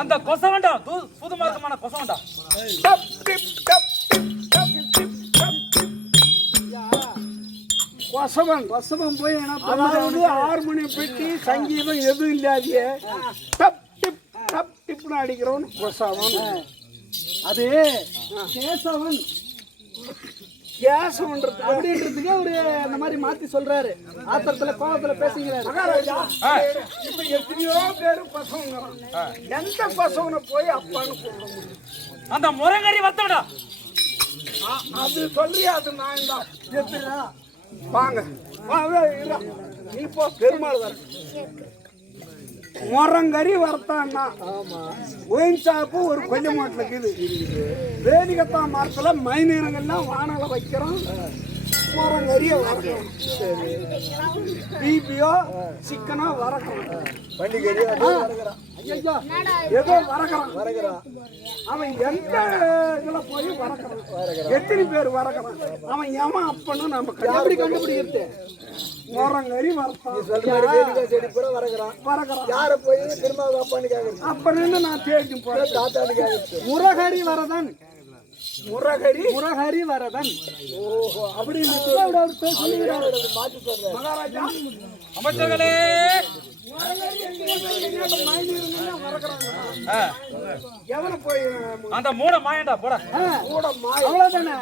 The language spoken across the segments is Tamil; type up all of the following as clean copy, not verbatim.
அந்த கொச வேண்டாம், புது மார்க்கமான கொச வேண்டாம். வசவம் போய் அதாவது ஹார்மோனியம் பெட்டி சங்கீதம் எதுவும் இல்லாதிய டப் டிப் டப் டிப்னு அடிக்கிறவன் கொசவன். அது கேசவன் கேசவன்றது அப்படின்றதுக்கே ஒரு அந்த மாதிரி மாத்தி சொல்றாரு. ஆத்திரத்துல கோபத்துல பேசுகிறாரு. இப்ப எத்தனையோ பேரு பசவங்கிறான். எந்த பசவனை போய் அப்பான்னு கூப்பிட முடியும்? அந்த முரங்கரி வத்தடா அது சொல்றியா? அது நான் தான் எத்துறா வாங்க நீ போ. பெருமாள் வர முரங்கறி வரத்தான்னா ஒயின் ஷாப்பு ஒரு கொல்லி மாட்டில் இருக்குது. வேதிகத்தா மரத்துல மைனீரங்கள்லாம் வானல வைக்கிறோம். முரங்கறியை வறக்கணும். பிபியோ சிக்கனோ வறக்கணும். ஏதோ வறக்கிறான். அவன் எந்த இதுல போய் வறக்கிறான்? எத்தனை பேர் வறக்கிறான்? அவன் ஏமா அப்பன்னு நம்ம எப்படி கண்டுபிடிக்கிறது? முரங்கறி வரக்கிறான். யார போய் திரும்ப அப்பான்னு கேட்கறது? அப்பன்னு நான் தேடி போறேன். தாத்தான்னு கேட்கறது. முரகரி வரதன். முரகரி வரதன். ஓஹோ, அப்படின்னு மகாராஜா அமைச்சர்களே எவனை போய் அந்த மூட மாயண்டா போட. மூட மாய அவ்வளவுதானே.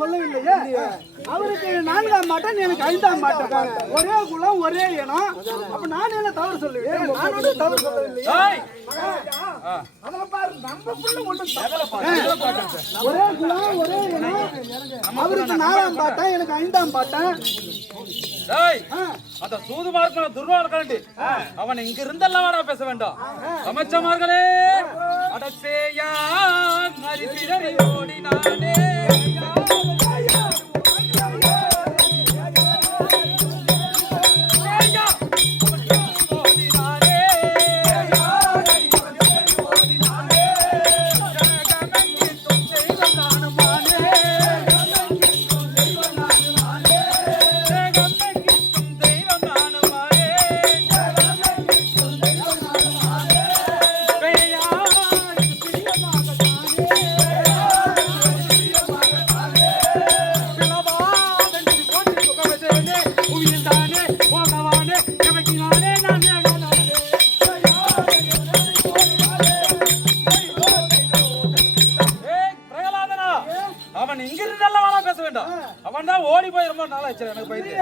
சொல்லவில்லையே. அவருக்கு 4ஆம் மாட்டன், எனக்கு 5ஆம் மாட்டன். ஒரே குலம் ஒரே இனம். அப்ப நான் என்ன தவறு சொல்லுவேன்? நான் ஒன்றும் தவறு சொல்லவில்லையே. ஒரே குலம் ஒரே இனம். அவருக்கு 4ஆம் பாட்டன், எனக்கு 5ஆம் பாட்டன். அந்த சூதுமார்க்க துர்வார்க்கண்டி அவன் இங்க இருந்தெல்லாம் பேச வேண்டாம். அமைச்சமார்களே அடசேயா நரிபிரரி ஓடினானே. அவன் இங்க இருந்தெல்லாம் பேச வேண்டாம். அவன் தான் ஓடி போய் ரொம்ப நாள் ஆச்சு எனக்கு போயிட்டு.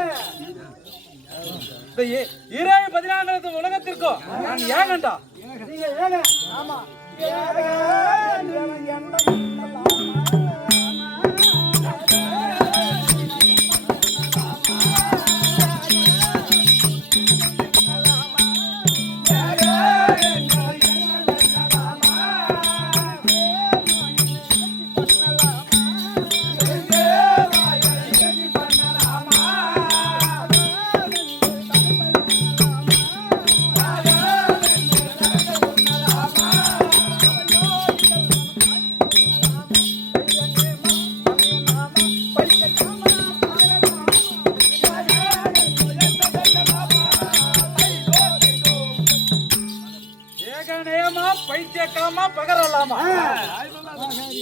14 உலகத்திற்கும் நான் ஏகண்டா. ஆமா பைத்தியக்காமா பகரலாமா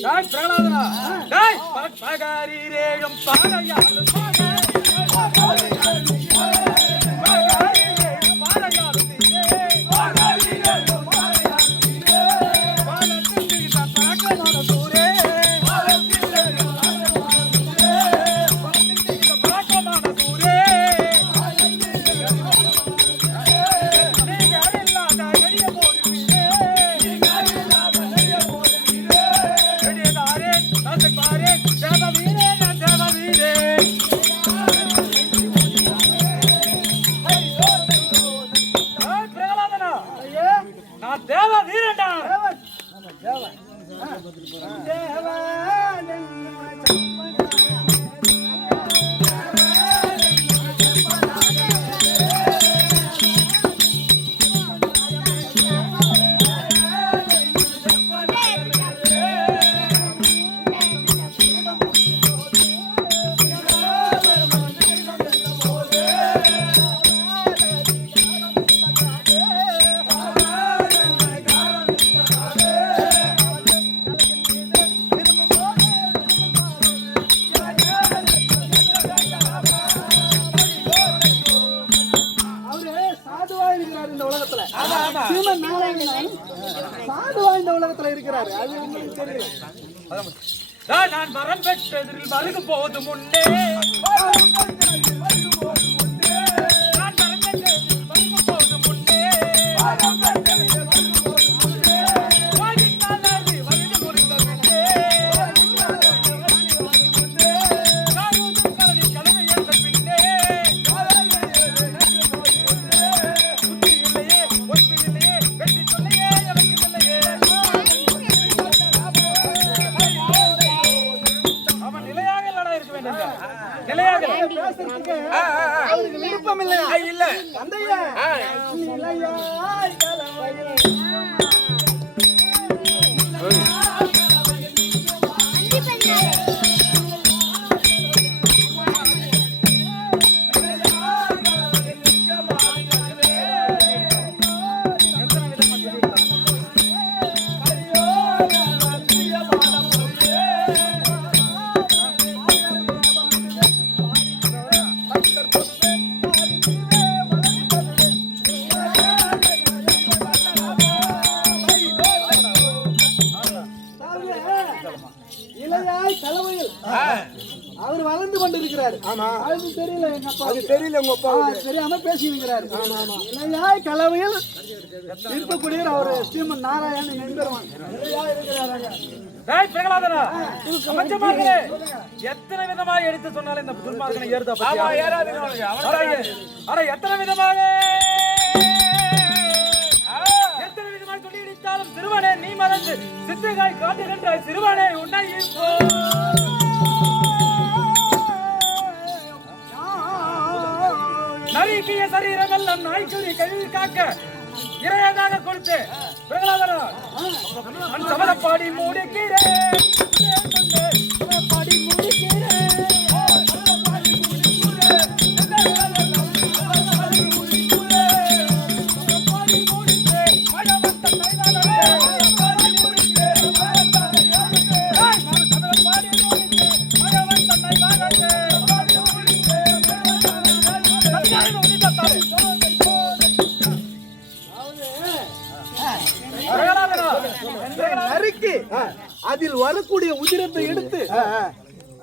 டாய் பிரகலாதனா டாய் பகரி ரேகம் பாடையா பாடையா நான் தேவ வீரன்டா. தேவன். ஆமா, தேவன். தேவன் என்று இருக்கிறாரு. அது உங்களுக்கு தெரியல. நான் வரம் பெற்றதில் வருகு போது முன்னே விருப்பம் இல்லையா? இல்ல தந்தையா இளையாய் கலவையில் அவர் வளர்ந்து கொண்டிருக்கிறார். ஆமா, அது தெரியல எங்க அப்பா, அது தெரியல உங்க அப்பா, தெரியாம பேசி இருக்கிறாரு. ஆமா ஆமா, இளையாய் கலவையில் இருக்கக்கூடிய அவர் ஸ்ரீமன் நாராயணன் நண்பர்வான் இளையாய் இருக்கிறாராங்க. எத்தனை விதமாக எடுத்து சொன்னாலும் இந்த துன்மார்க்கனை ஏறுதா பத்தியா? எத்தனை விதமாக சொல்லி இடித்தாலும் சிறுவனே நீ மறந்து சித்திகாய் காட்டுகின்ற சிறுவனே உன்னை நறுக்கிய சரீரம் எல்லாம் நாய்க்குறி கழுவி காக்க இறையதாக கொடுத்து சமரப்பாடி மூடிக்கிறேன் பாடி மூடிக்கிறேன். நறுக்கி அதில் வரக்கூடிய உதிரத்தை எடுத்து,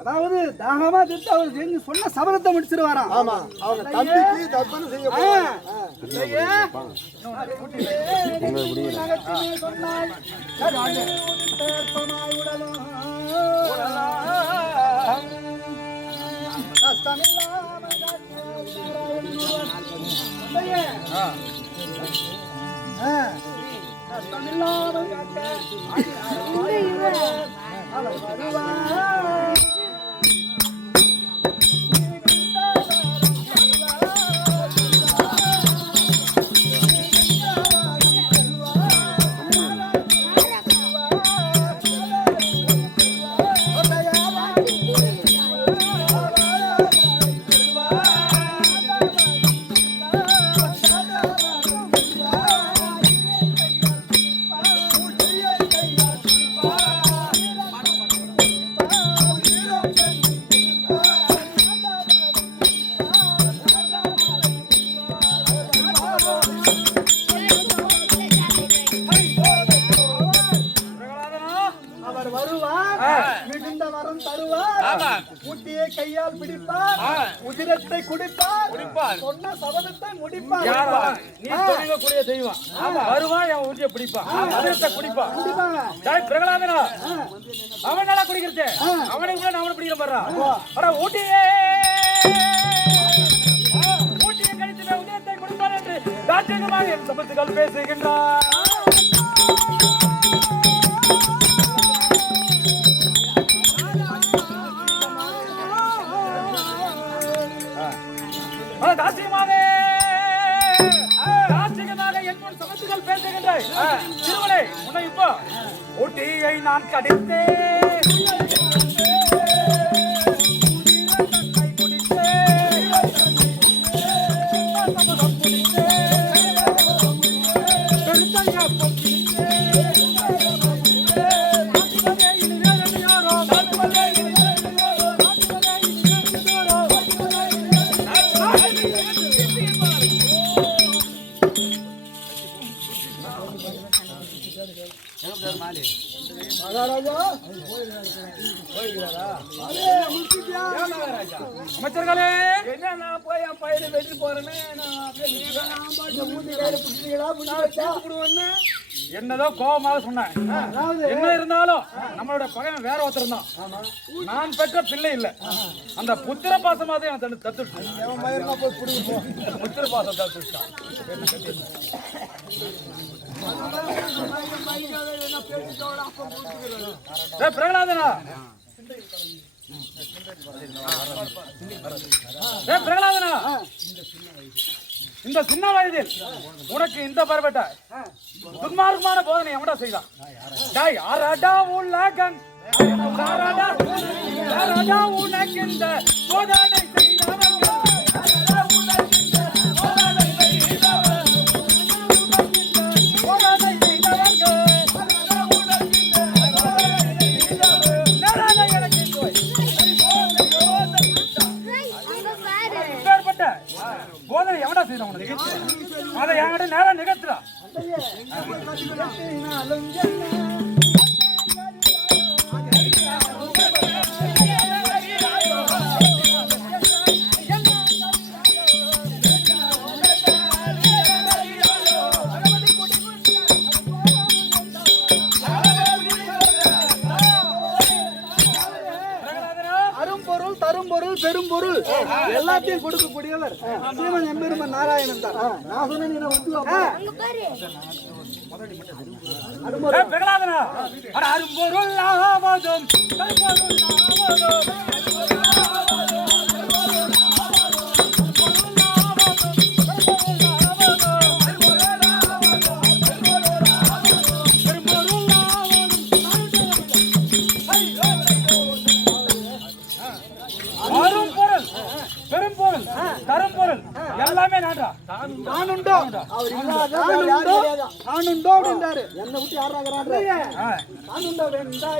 அதாவது தாகமா திட்டு அவர் செஞ்சு சொன்ன சபதத்தை முடிச்சிருவாராம். ஆமா, அவங்க தம்பிக்கு தர்ப்பணம் செய்ய கையால் பிடிப்பார், உதிரத்தை குடிப்பார், சொன்ன சபதத்தை முடிப்பார். நீ சொல்லிக்கூடிய தெய்வம் வருவான், என் ஊட்டியை பிடிப்பான், உதிரத்தை குடிப்பான். பிரகலாதனா அவன் நல்லா குடிக்கிறது, அவனுக்கு கூட அவனை பிடிக்கிற பாரு. ஊட்டியே ஊட்டியை கழித்து உதிரத்தை குடிப்பான் என்று தாட்சியமாக என் சபத்துக்கள் பேசுகின்றார். ஊட்டியை நான் கடித்தேன் அமைச்சர்களே, என்ன போய் என் பையனை வெட்டி போறேன்னு என்னதோ கோபமாக சொன்னேன். என்ன இருந்தாலும் நம்மளோட பகைவன் வேற ஒருத்தர் தான். நான் பெற்ற பிள்ளை இல்ல, அந்த புத்திர பாசமாவது எனக்கு தத்துட்டான். புத்திர பாசம் தத்துட்டான். பிரகலாதனா, பிரகலாதனா, இந்த சின்ன வயதில் உனக்கு இந்த பரவட்ட துன்மார்க்கமான போதனை எவடா செய்தான்? டாய் அரடா உலகன் அரடா அரடா உனக்கு இந்த போதனை செய்தவன் போதனை எவடா செய்தான் உனக்கு? அதை என்கிட்ட நேரம் நிகழ்த்துறா. பெரும் பொருள் எல்லாத்தையும் கொடுக்கக்கூடியவர் சீமன் எம்பெருமான் நாராயணன் தான். நான் சொன்னேன் அரும்பொருள் ஆவதும் எல்லாமே நான்டா. நானுண்டோ நானுண்டோ அப்படின்றாரு. என்னை விட்டு யாராகிறான்? நானுண்டோ வேண்டாய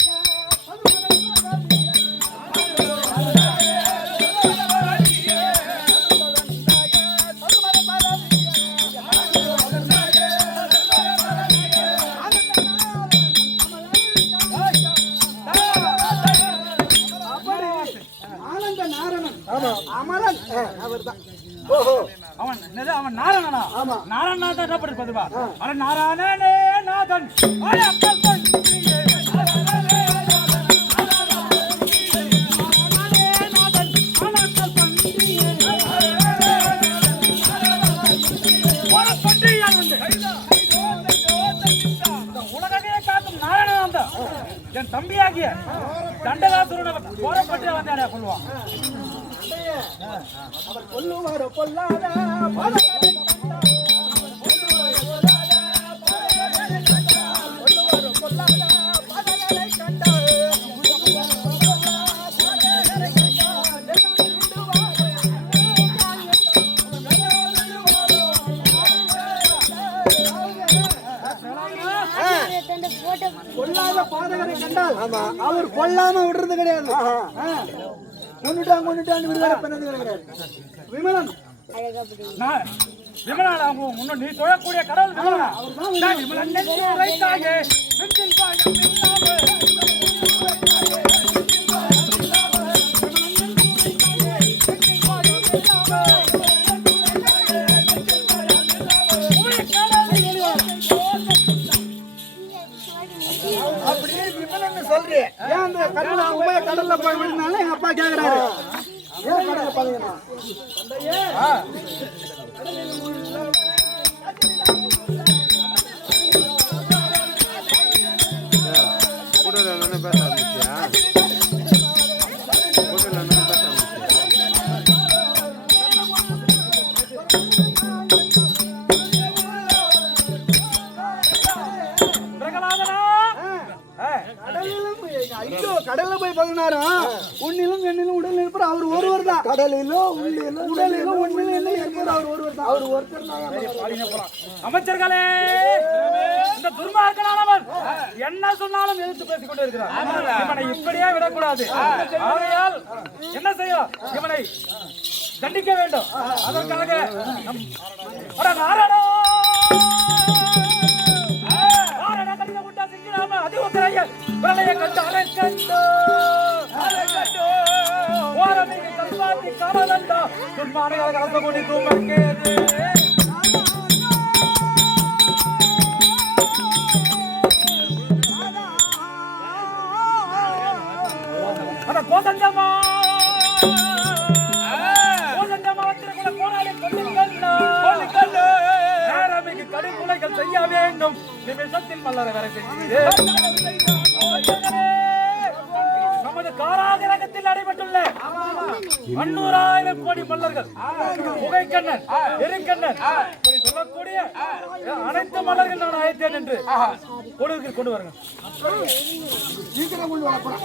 ஆனந்த நாரணன் அமரன் அவர் தான். அவன் அவன் நாராயணனா? நாராயணன் தான் என்ன பண்ணி பதுவா? அவன் நாராயணனே நாதன் உலகமே காக்கும் நாராயணன் தான். என் தம்பியாகிய தண்டகாசுரனை போரப்பட்டு வந்தானே சொல்லுவான். அவர் கொல்லுவாரோ கொல்லாத கொல்லாத பாதகரை கண்டால் அவர் கொல்லாம விடுறது கிடையாது. கொண்டுட்டான்னு விடுதலை பண்ணது கிடையாது. விமலன் விமலா முன்ன நீ தொழக்கூடிய கடவுள் விமலனா? விமலன் அப்படியே விமலன் சொல்றேன். ஏன் அந்த கடல்ல போய் விடுனாலும் எங்க அப்பா கேக்குறாரு. ஏன் கடல்ல பாத்தீங்கன்னா கடல்ல போய் 16 உன்னிலும் என்னிலும் உடல் இருப்பார் அவர் ஒருவர் தான். கடலிலும் உடலிலும் உண்மையிலும் இருப்பார் அவர் ஒருவர் தான். அவர் ஒருத்தர் தான். அமைச்சர்களே, இந்த துர்மார்க்கனானவன் என்ன சொன்னாலும் எதிர்த்து பேசிக் கொண்டே இருக்கிறார். இவனை இப்படியே விடக்கூடாது. ஆகையால் என்ன செய்ய, இவனை தண்டிக்க வேண்டும். அதற்காக கோசஞ்சமா கடுங்குலைகள் செய்ய வேண்டும். நிமிஷத்தில் மல்லரை வரை நமது காராகிரகத்தில் நடைபெற்றுள்ள 100,000 கோடி மல்லர்கள், புகைக்கண்ணன், எரிக்கண்ணன் சொல்லக்கூடிய அனைத்து மல்லர்கள் நான் அழைத்தேன் என்று கொண்டு வருங்க. சீக்கிரம் கொண்டு வரப்போறேன்.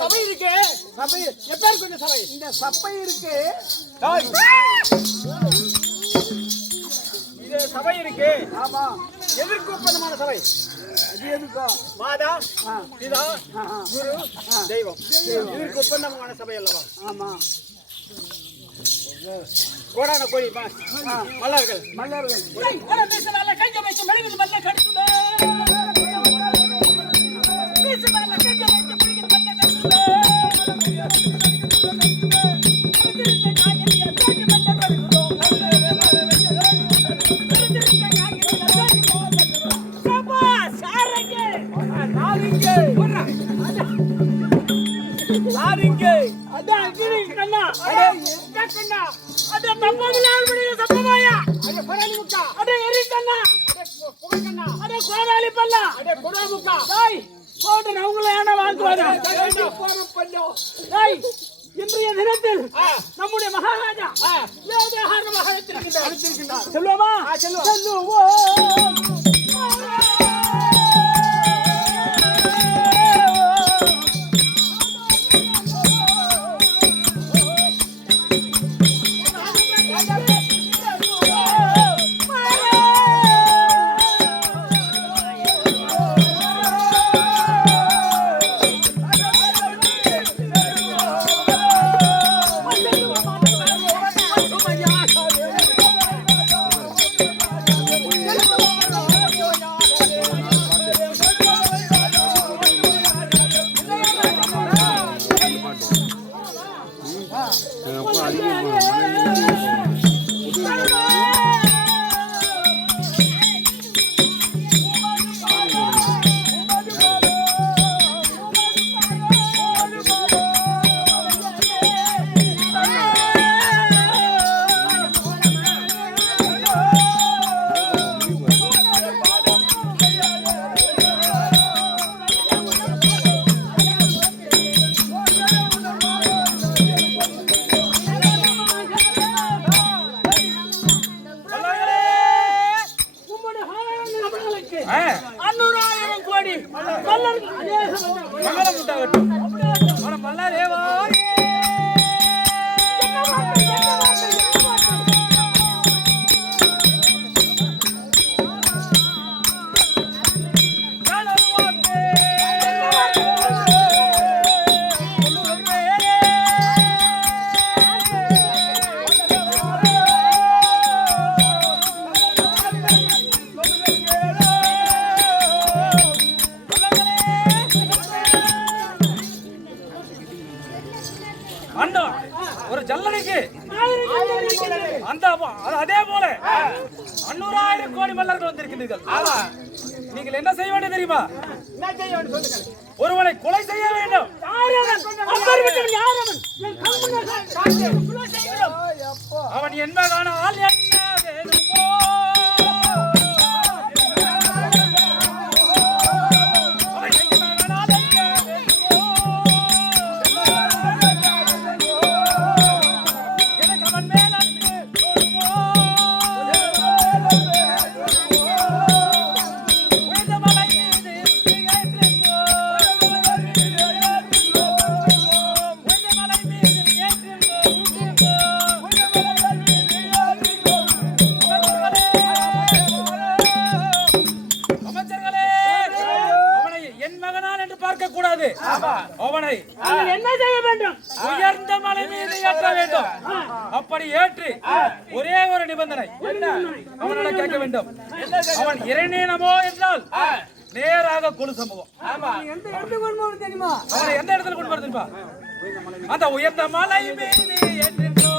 சபை இருக்கு, சபை எப்பேர் கொஞ்சம் சபை, இந்த சபை இருக்கு, இது சபை இருக்கு. ஆமா, எதற்கு ஒப்பந்தமான சபை? அது எதுக்கோ மாதா பிதா குரு தெய்வம், இதற்கு ஒப்பந்தமான சபை அல்லவா? ஆமா, கோடான கோடி மல்லர்கள் மல்லர்கள் கையை வைத்து மெழுகில் மல்ல கடித்துமே இன்றைய தினத்தில் நம்முடைய மகாராஜா செல்வோமா? செல்லுவோம். கல்லணைக்கு அந்த அதே போல 500,000 கோடி மல்லர்கள் வந்திருக்கின்றீர்கள். நீங்கள் என்ன செய்ய வேண்டும் தெரியுமா? ஒருவனை கொலை செய்ய வேண்டும். அவன் என்பதானால் என்ன வேணுமோ அவனை என்ன செய்ய வேண்டும்? உயர்ந்த மலை மீது ஏற்ற வேண்டும். அப்படி ஏற்றி ஒரே ஒரு நிபந்தனை அவனிடம் கேட்க வேண்டும். அவன் இறைநேனமோ என்றால் நேராக கொடு சமூகம். அவனை எந்த இடத்துல கொண்டு வர தெரியுமா? அந்த உயர்ந்த மலை மீது ஏற்றின்றோ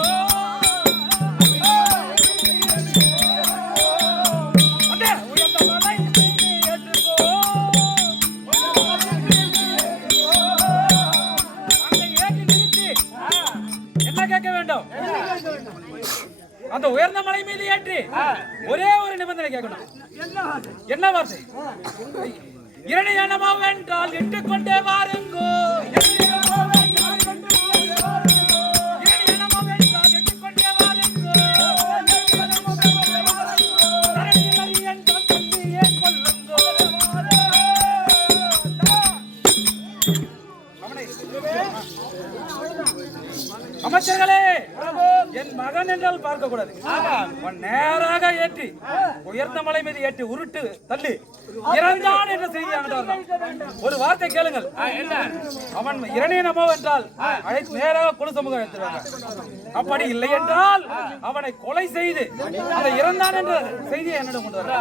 அந்த உயர்ந்த மலை மீது ஏற்றி ஒரே ஒரு நிபந்தனை கேட்கணும். என்ன வார்த்தை? இரணியனமா வென்றால் இட்டுக்கொண்டே வாருங்கோ. அமைச்சர்களே, என் மகன் என்றால் பார்க்க கூடாது. நேராக ஏற்றி உயர்ந்த மலை மீது ஏற்றி உருட்டு தள்ளி இறந்தான் என்ற செய்தி ஒரு வார்த்தை கேளுங்கள். அவன் இரணியனமோ என்றால் அழைத்து நேராக குழு சமூகம் எடுத்துருவாங்க. அப்படி இல்லை என்றால் அவனை கொலை செய்து அந்த இறந்தான் என்ற செய்தியை என்னிடம் கொண்டு வர.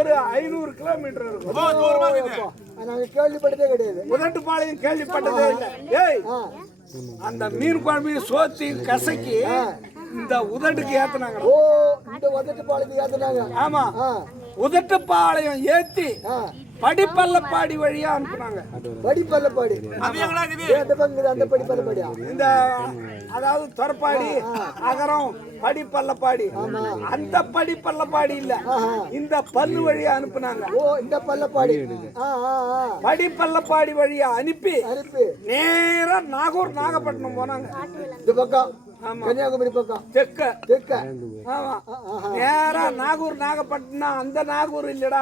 ஒரு 500 கிலோமீட்டர் இருக்கும். நாங்க கேள்விப்பட்டதே கிடையாது. உதட்டுப்பாளையம் கேள்விப்பட்டதே இல்லை. ஏய், அந்த மீன் குழம்பு சோத்தி கசக்கி இந்த உதட்டுக்கு ஏத்துனாங்க. ஓ, இந்த உதட்டுப்பாளையத்துக்கு ஏத்துனாங்க. ஆமா, உதட்டுப்பாளையம் ஏத்தி படிப்பள்ளப்பாடி வழியா அனுப்புனாங்க. படிப்பள்ளப்பாடி அந்த படிப்பள்ளப்பாடியா? இந்த அதாவது தொரப்பாடி அகரம் படிப்பள்ளப்பாடி. அந்த படிப்பள்ளப்பாடி இல்ல, இந்த பல்லு வழியா அனுப்புனாங்க. ஓ, இந்த பள்ளப்பாடி படிப்பள்ளப்பாடி வழியா அனுப்பி நேரா நாகூர் நாகப்பட்டினம் போனாங்க. இந்த பக்கம் கன்னியாகுமரி பக்கம் தெக்க தெக்க. ஆமா, நேரா நாகூர் நாகப்பட்டினம். அந்த நாகூர் இல்லடா,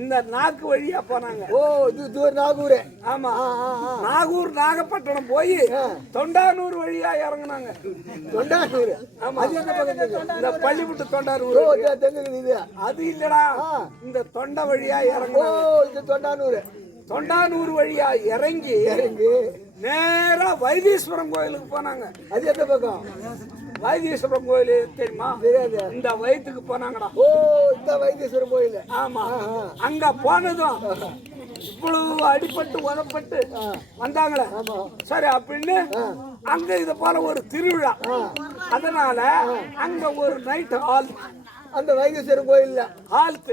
இந்த நாக்கு வழியா போனாங்க. ஓ, இது நாகூர். ஆமா, நாகூர் நாகப்பட்டினம் போய் தொண்டானூர் வழியா இறங்குனாங்க. தொண்டானூர்? ஆமா, அது எந்த பக்கம்? இந்த பள்ளிப்புட்டு தொண்டானூர். அது இல்லடா, இந்த தொண்டை வழியா இறங்கு. ஓ, இது தொண்டானூர். தொண்டானூர் வழியா இறங்கி நேரா வைத்தீஸ்வரன் கோயிலுக்கு போனாங்க. அது எந்த பக்கம்? வைத்தீஸ்வரன் கோயில் தெரியுமா? தெரியாது. இந்த வயிற்றுக்கு போனாங்கடா. ஓ, இந்த வைத்தீஸ்வரன் கோயில். ஆமா. அங்க போனதும் இவ்வளவு அடிபட்டு உதப்பட்டு வந்தாங்களே. சரி அப்படின்னு அங்க இது போல ஒரு திருவிழா. அதனால அங்க ஒரு நைட் ஹால், அந்த வைத்தீஸ்வரன் கோயில்ல ஆல்ட்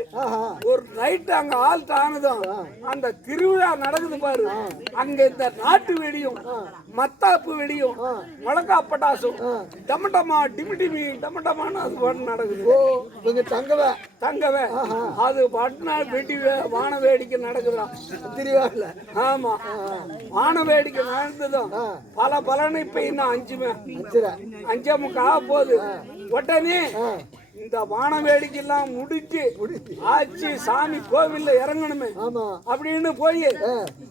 ஒரு நைட் அங்க ஆல்ட் ஆனதும் அந்த திருவிழா நடக்குது பாரு. அங்க இந்த நாட்டு வெடியும் மத்தாப்பு வெடியும் முழக்கா பட்டாசும் டமடமா டிமிடிமி டமடமான்னு அது பாட்டு நடக்குது. ஓ, இங்க தங்கவே அது பாட்டுனா வெடி வான வேடிக்கை நடக்குதுதான் திருவிழால. ஆமா, வான வேடிக்கை நடந்ததும் பல பலனை இப்ப இன்னும் 5:30 ஆக போகுது. உடனே இந்த வான வேடிக்கை எல்லாம் முடிச்சு ஆச்சு சாமி கோவில்ல இறங்கணுமே அப்படின்னு போய்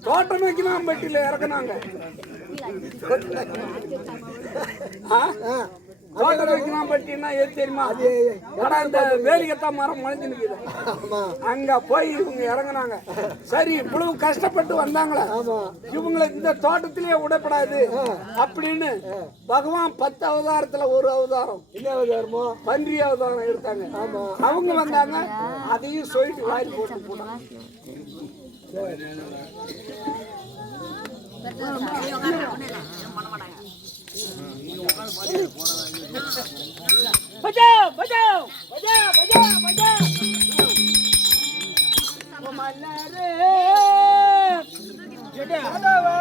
தோட்டம் வைக்கலாம் பெட்டியில இறக்குனாங்க. தோட்டம் வைக்கலாம் பட்டினா எது தெரியுமா? இந்த வேலிகத்தா மரம் முளைஞ்சு நிக்குது. அங்க போய் இவங்க இறங்குனாங்க. சரி, இவ்வளவு கஷ்டப்பட்டு வந்தாங்களே, இவங்களை இந்த தோட்டத்திலேயே விடப்படாது அப்படின்னு பகவான் 10 அவதாரத்துல ஒரு அவதாரம், என்ன அவதாரமோ பன்றி அவதாரம் எடுத்தாங்க. அவங்க வந்தாங்க, அதையும் சொல்லிட்டு வாயில் போட்டு போனாங்க. பஜாவ் பஜாவ் பஜாவ் பஜாவ் பஜாவ் மல்லரே ஜடவா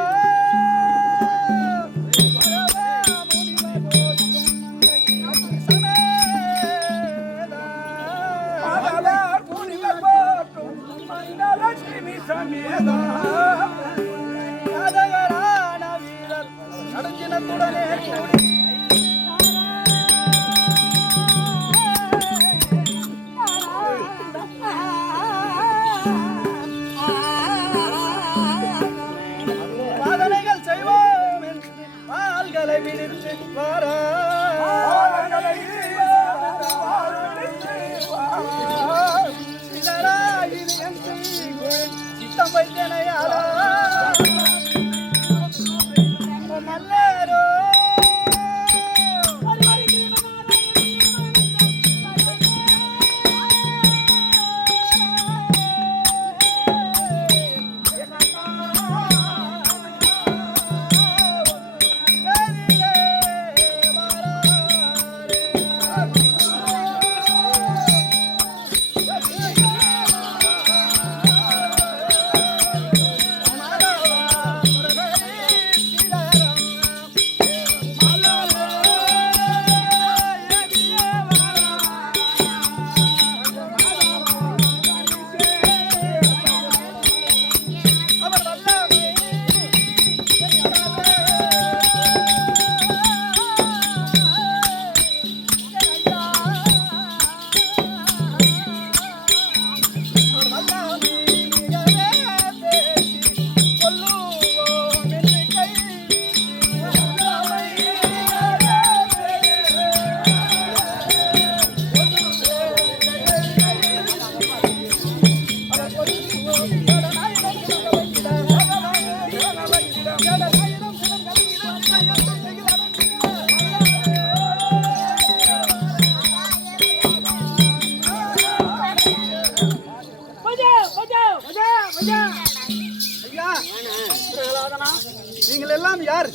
நீங்கள் எல்லாம் யார்?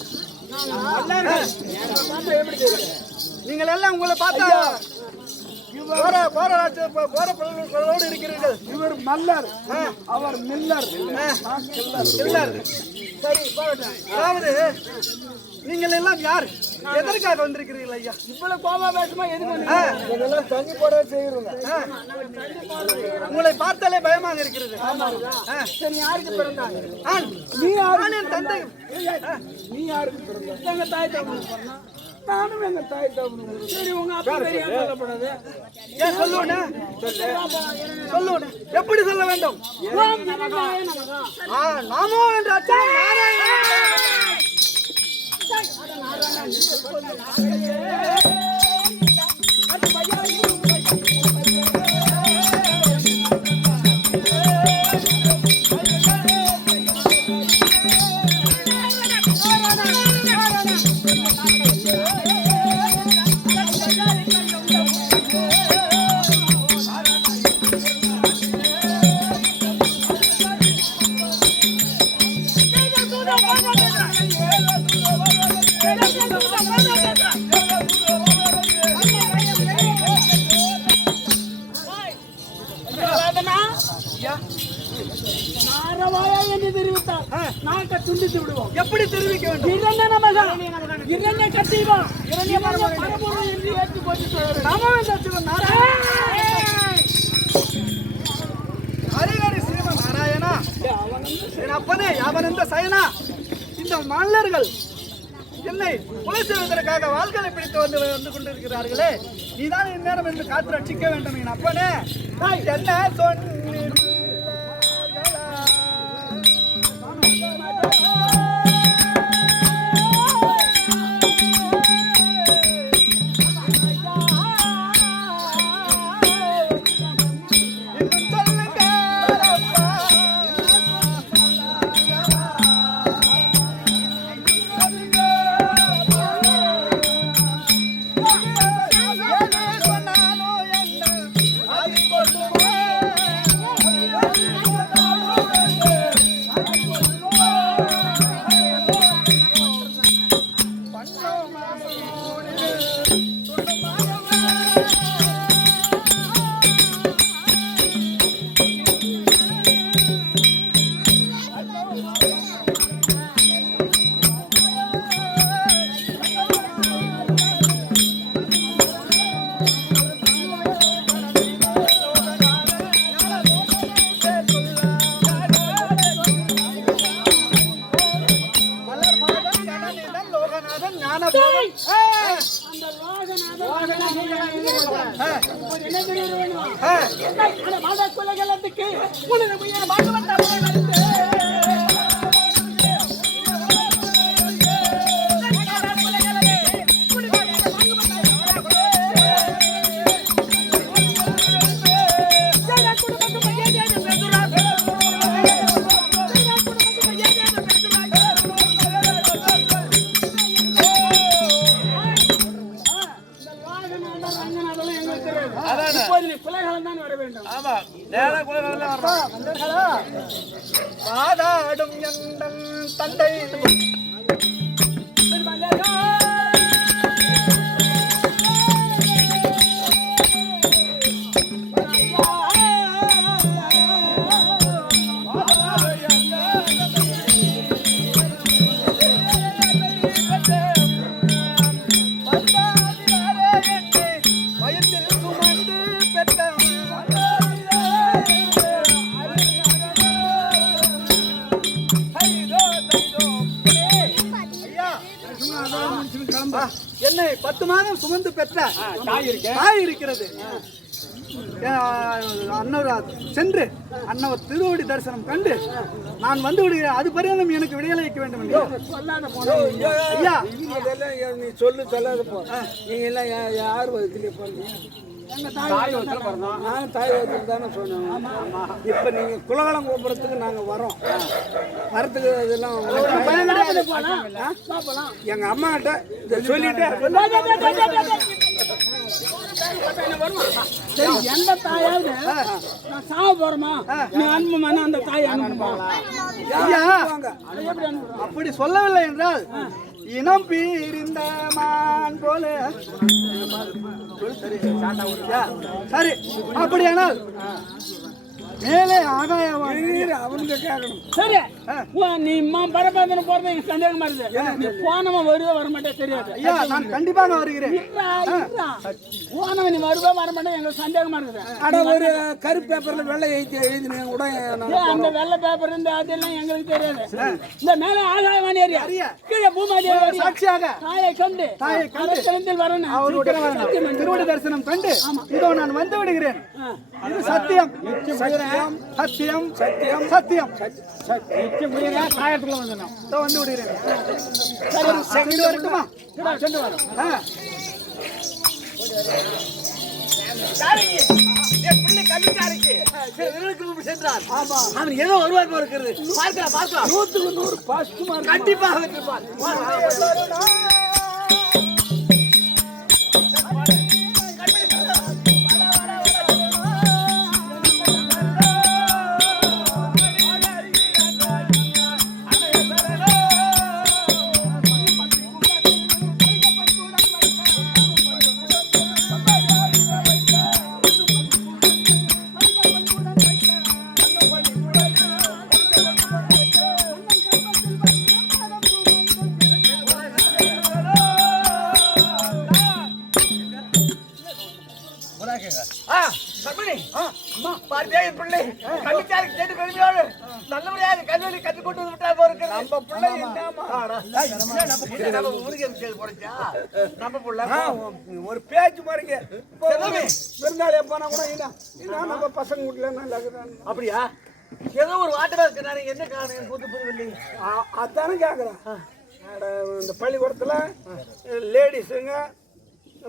நீங்கள் எல்லாம் உங்களை பார்த்தா போரோடு இருக்கிறீர்கள். இவர் மல்லர், அவர் மில்லர். சரி, அதாவது நீங்கள் எல்லாம் யார்? எதற்காக வந்திருக்கிறீர்கள் ஐயா? இவ்வளவு கோபாவேசமா எதுக்கு தண்ணி போட செய்யறோம். உங்களை பார்த்தாலே பயமாக இருக்கிறது. சரி, யாருக்கு பிறந்தாங்க? நீ யாரு? என் தந்தை. நீ யாருக்கு பிறந்த? எங்க தாய் தகவல் சொன்னா, நானும் எங்க தாய் தகவல். சரி, உங்க அப்பா தெரியாம சொல்லப்படாது. ஏன் சொல்லுவனே? சொல்லுவனே. எப்படி சொல்ல வேண்டும்? நாமோ என்ற அச்சா நாராயண துண்டித்து விடுவோம். எப்படி தெரிவிக்க வேண்டும்? இரண்ய நமக இரண்ய கட்டிவா இரண்ய பரம்பொருள் என்று ஏற்று போட்டு நமோ சிவன் ஹரிஹரி ஸ்ரீமன் நாராயணா என் அப்பனே யாவனந்த சயனா, இந்த மல்லர்கள் என்னை கொலை செய்வதற்காக வாள்களை பிடித்து வந்து கொண்டிருக்கிறார்களே, நீதான் இந்நேரம் என்று காத்து ரட்சிக்க வேண்டும் என் அப்பனே. என்ன சொன்னீர்? பாதாடும் எந்தன் தந்தை என்னை 10 மாதம் சுமந்து பெற்ற தாய் இருக்கிறது. அன்னவர் சென்று அன்னவர் திருவடி தரிசனம் கண்டு நான் வந்து விடுகிறேன். அது பரியந்தம் எனக்கு விடுதலை வைக்க வேண்டும் என்று ஐயா நீ சொல்லு சொல்லாத போ. நீங்க எல்லாம் யார் வயசுல போறீங்க? தாய் வயசுல தானே சொன்னோம். இப்ப நீங்க குலகாலம் கோபுரத்துக்கு நாங்க வரோம். வரத்துக்கு இதெல்லாம் எங்க அம்மா கிட்ட சொல்லிட்டு சரி, எந்த தாயாவது நான் சாவ போறோமா நீ அனுப்புமா அந்த தாய் அனுப்புவாங்களா? ஐயா அப்படி சொல்லவில்லை என்றால் இனம் பீரிந்த மான் போல சரி, அப்படியானால் மேலே ஆகாயவாணி அவங்க கேட்கணும். சரி, நீ பரபாதனை போறது எனக்கு சந்தேகமா இருக்கு. நீ போனவன் வருவா வரமாட்டே தெரியாது. ஐயா நான் கண்டிப்பாக வருகிறேன். போனவன் நீ வருவா வரமாட்டே எங்களுக்கு சந்தேகமா இருக்குது. ஆனா ஒரு கருப்பு பேப்பர்ல வெள்ளை எழுதின கூட அந்த வெள்ளை பேப்பர் இந்த அதெல்லாம் எங்களுக்கு தெரியாது. இந்த மேல ஆகாயவாணி ஏரியா கீழே பூமாதி சாட்சியாக தாயை கண்டு வரணும், அவருடைய திருவடி தரிசனம் கண்டு இதோ நான் வந்து விடுகிறேன். இது சத்தியம் சத்தியம் சத்தியம் சத்தியம் காயத்துக்குள்ள வந்து வந்து விடுகிறேன். சென்று வரட்டுமா? சென்று வரும். அவன் ஏதோ வருவார் இருக்கிறது. பார்க்கலாம் 100க்கு 100 பாஸ்ட் கண்டிப்பாக கண்மணி பார்த்தே என் பிள்ளை கல்விச்சாலை கேட்டு பெருமையோடு நல்லபடியாக கல்வியை கற்றுக் கொண்டு வந்து விட்டார் போருக்கு. நம்ம பிள்ளை நம்ம ஊருக்கு போறச்சா நம்ம பிள்ளை ஒரு பேச்சு பாருங்க. விருந்தாளி போனா கூட இதான் நம்ம பசங்க வீட்டுல நல்லா இருக்கிறாங்க. அப்படியா? ஏதோ ஒரு வாட்டமா இருக்கு. நான் என்ன காரணம் எனக்கு கூட்டு புரியவில்லை. அதானே கேக்குறேன். இந்த பள்ளிக்கூடத்துல லேடிஸுங்க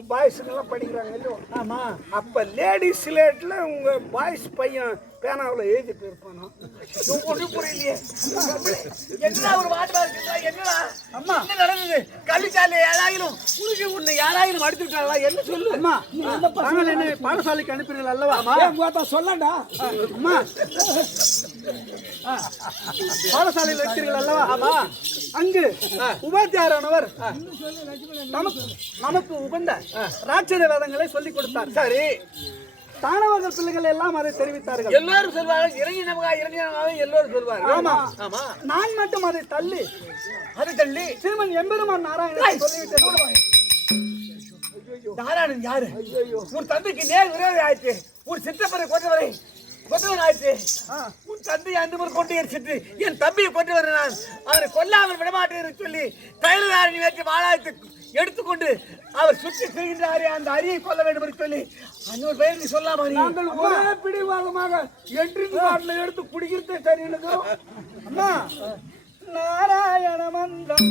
பாய்ஸுங்கெல்லாம் படிக்கிறாங்க இல்லையோ? ஆமா. அப்ப லேடிஸ் ஸ்லேட்ல உங்க பாய்ஸ் பையன் பேனாவில் எழுதிட்டு இருப்பானா? ஒன்றும் புரியலையே. என்னடா ஒரு வாட்டமா இருக்குங்களா? என்னடா அம்மா என்ன நடந்தது? கல்விச்சாலை யாராயிலும் உனக்கு உன்னை யாராயிலும் அடித்துட்டாங்களா? என்ன சொல்லு அம்மா. இந்த பசங்களை என்ன பாடசாலைக்கு அனுப்புறீர்கள் அல்லவா? சொல்லண்டா அம்மா, பாடசாலையில் வைத்தீர்கள் அல்லவா? ஆமா. அங்கு உபாத்தியாரானவர் நமக்கு உகந்த ராட்சத வேதங்களை சொல்லிக் கொடுத்தார். சரி, தானவர்கள் பிள்ளைகள் எல்லாம் அதை தெரிவித்தார்கள். எல்லாரும் சொல்வாங்க இறங்கி நமக்கா இறங்கி எல்லாரும் சொல்வாங்க. ஆமா. ஆமா. நான் மட்டும் அதை தள்ளி அது தள்ளி ஸ்ரீமன் எம்பெருமான் நாராயணன் சொல்லிவிட்டேன். நாராயணன் யாரு? உன் தந்தைக்கு நேர் விரோதி ஆயிடுச்சு. உன் சித்தப்பரை கொண்டவரை கொண்டவன் ஆயிடுச்சு. உன் தந்தை அந்த முறை கொண்டு எரிச்சிட்டு என் தம்பியை கொண்டு வர நான் அவரை கொல்லாமல் விடமாட்டேன் சொல்லி தைலதாரணி வேற்றி வாழாயத்தை எடுத்துக்கொண்டு அவர் சுற்றி திரிகின்றாரே அந்த அரியை கொல்ல வேண்டும் என்று சொல்லி அந்த பெயர் நீ சொல்லாமா? நாங்கள் ஒரே பிடிவாதமாக என்ட்ரிங் பாட்டில் எடுத்து குடிக்கிறதே சரின்னு. அம்மா, நாராயண மந்திரம்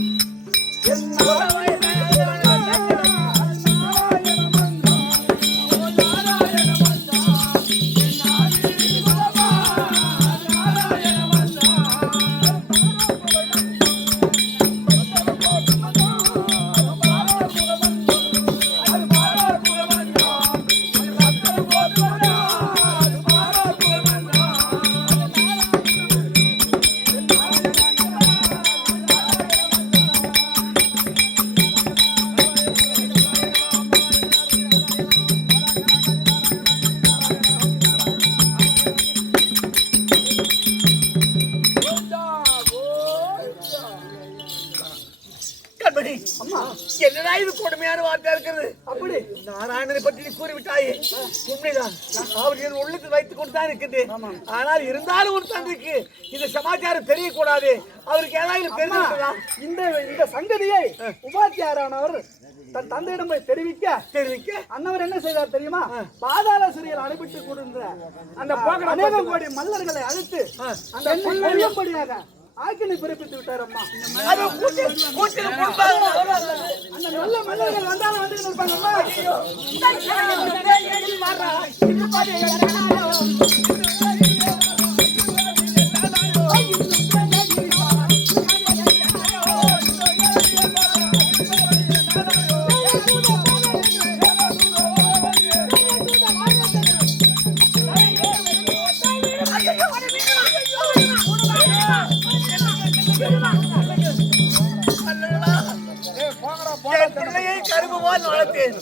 என்னடா இது கொடுமையான வார்த்தை இருக்கிறது? அப்படி நாராயணனை பற்றி நீ கூறிவிட்டாயே, உண்மைதான். அவர் என் உள்ளத்தில் வைத்துக் கொண்டு தான் இருக்கின்றேன். ஆனால் இருந்தாலும் ஒரு தந்தைக்கு இந்த சமாச்சாரம் தெரியக்கூடாது. அவருக்கு ஏதாவது தெரிஞ்சுக்கிறதா? இந்த சங்கதியை உபாத்தியாரானவர் தன் தந்தையிடம் போய் தெரிவிக்க அன்னவர் என்ன செய்தார் தெரியுமா? பாதாள சிறையில் அடைபட்டு கொடுன்ற அந்த அநேகம் கோடி மல்லர்களை அழைத்து அந்த கொல்லும்படியாக ஆக்கினை பிறப்பித்து விட்டார். அம்மா, அந்த நல்ல மல்லர்கள் வந்தாலும் வந்து இருப்பாங்க. என் பிள்ளையை கரும்புவால் வளர்த்தேன்,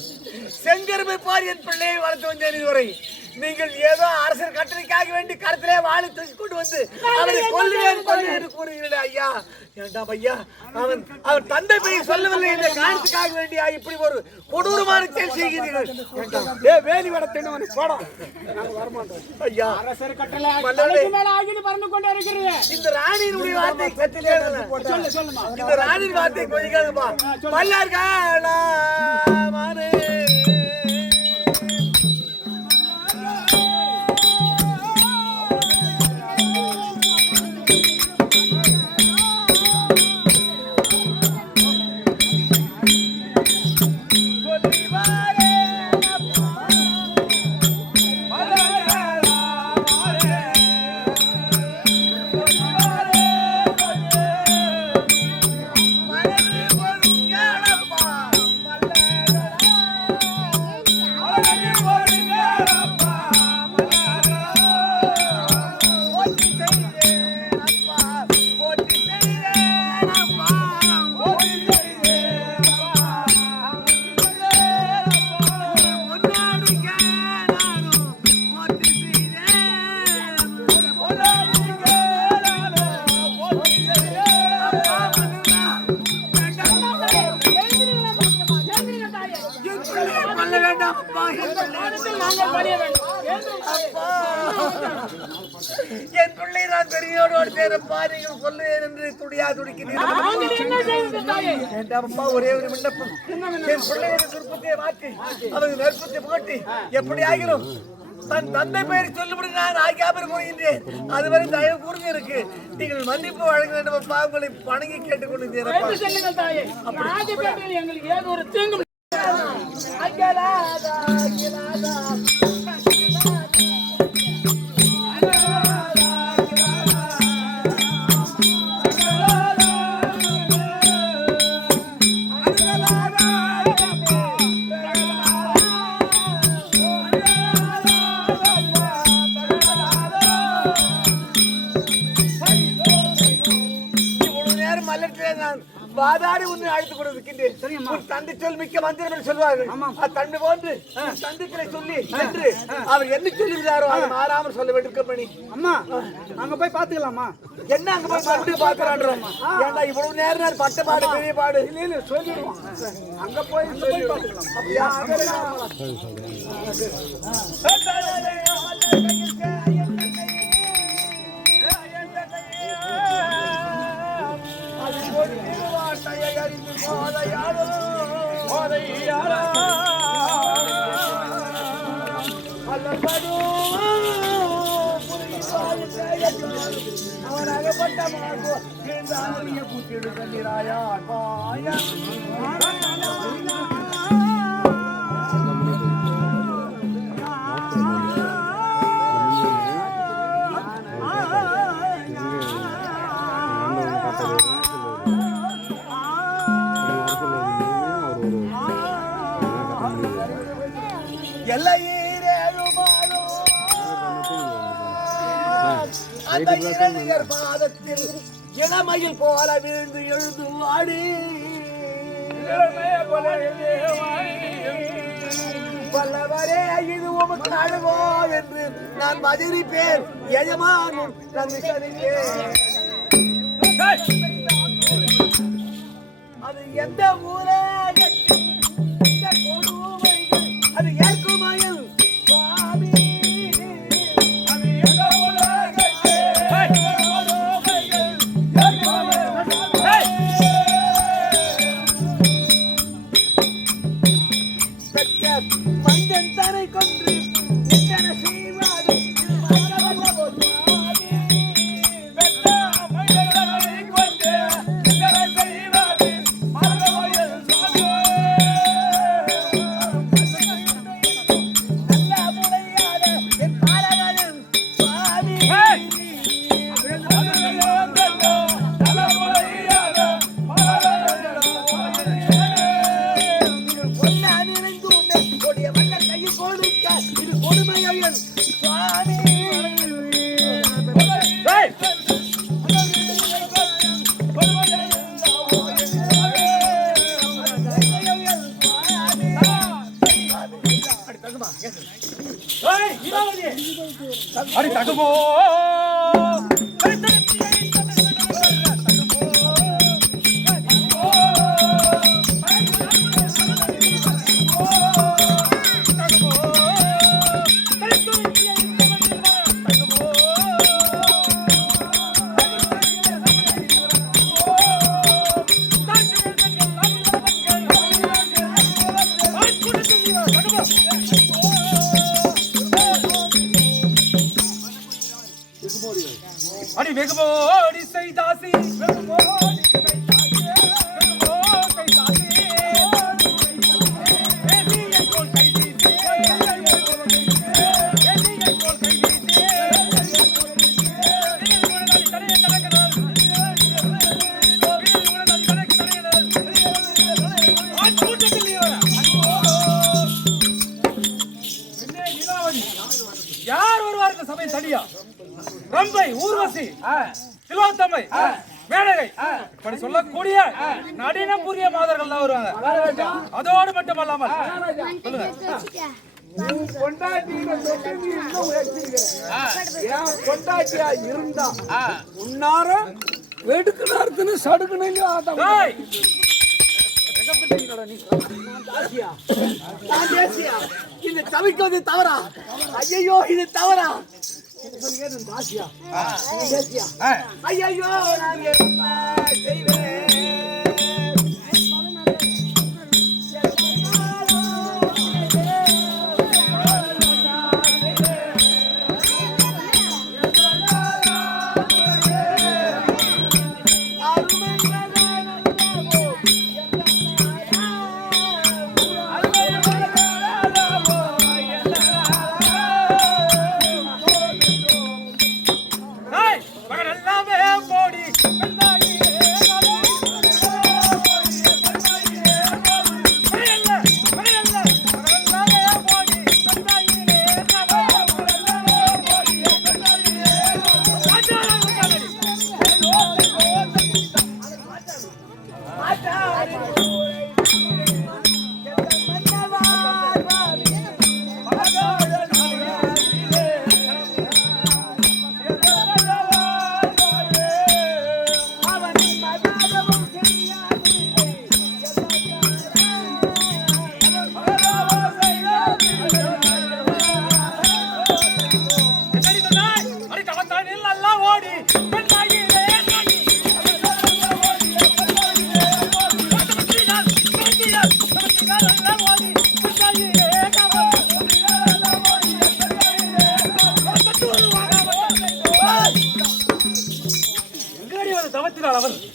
செங்கருமை பார் என் பிள்ளையை வளர்த்து வந்தேன். இதுவரை நீங்கள் ஏதோ அரசர் கட்டளைக்காக வேண்டி கருத்திலே வாழை தூக்கி கொண்டு வந்து அவரை கொல்லுவேன் என்று கூறுகிறீர்களே ஐயா. ஏண்டாம் ஐயா, அவன் தந்தை போய் சொல்லவில்லை என்ற காரணத்துக்காக வேண்டியா இப்படி ஒரு கொடூரமான செயல் செய்கிறீர்கள்? வேலி வடத்தின்னு போடும் ஐயா. அரசர் கட்டளை பறந்து கொண்டே இருக்கிறது. இந்த ராணியினுடைய வார்த்தை கத்திலே இந்த ராணியின் வார்த்தை கொஞ்சம் கேளுப்பா. மல்லார்காலா மானே கொல்ல வேண்டாம் அப்பா நாங்கள் பணிய வேண்டும் அப்பா என் பிள்ளை நான் பெரியோடு சேரப்பா நீங்கள் கொல்லுவேன் என்று துடியா துடிக்கிறீர்கள் வேண்டாமப்பா ஒரே ஒரு விண்ணப்பம் என் பிள்ளையை விருப்பத்தை மாற்றி அவருக்கு நெருப்பத்தை போட்டி எப்படி ஆகிரும் தன் தந்தை பெயர் சொல்லுபடி நான் ஆகியாமல் போகின்றேன் அதுவரை தயவு கூர்ந்து இருக்கு நீங்கள் மன்னிப்பு வழங்க வேண்டும் அப்பா உங்களை வணங்கி கேட்டுக்கொள்கிறேன் எங்களுக்கு ஏதோ ஒரு தீங்கும் வாதாடி உன்னை அழைத்து கொண்டிருக்கின்றேன் ஒரு தந்தை சொல் மிக்க மந்திரம் சொல்வார்கள் தன்மை போன்று தந்தைகளை சொல்லி என்று அவர் என்ன சொல்லுகிறாரோ அதை மாறாமல் சொல்ல வேண்டும் பண்ணி அம்மா அங்க போய் பாத்துக்கலாமா என்ன அங்க போய் மறுபடியும் பாக்குறான்றோம் ஏன்டா இவ்வளவு நேரம் பட்ட பாடு பெரிய பாடு இல்ல சொல்லிடுவோம் அங்க போய் அவனாகப்பட்ட கூட்டிடு கண்டிராயா பாதத்தில் இளமையில் போல வீழ்ந்து எழுந்து வாடி பல்லவரே இது உமக்கு அழுவோ என்று நான் மதிரிப்பேன் எஜமானும் அது எந்த ஊரே அது ஏற்குமயில் சுவாமி மனிதன் தன்னை கொன்று செய்வாது அடி தகுமோ அடி வெகுமோடி செய்தாசி யார் வருவார் இந்த சபை தனியா ரம்பை ஊர்வசி திலோத்தமை மேனகை இப்படி சொல்லக்கூடிய நடின புரிய மாதர்கள் தான் வருவாங்க அதோடு மட்டுமல்லாமல் பொண்டாட்டியா இருந்தா உன்னார வெடுக்குனார்த்துன்னு சடுக்குன்னு நான் தேசியா இந்த தவிக்கிறது தவறா? ஐயோ இது தவறா? தாசியா தேசியா ஐயோ நான் என்ன செய்வேன்?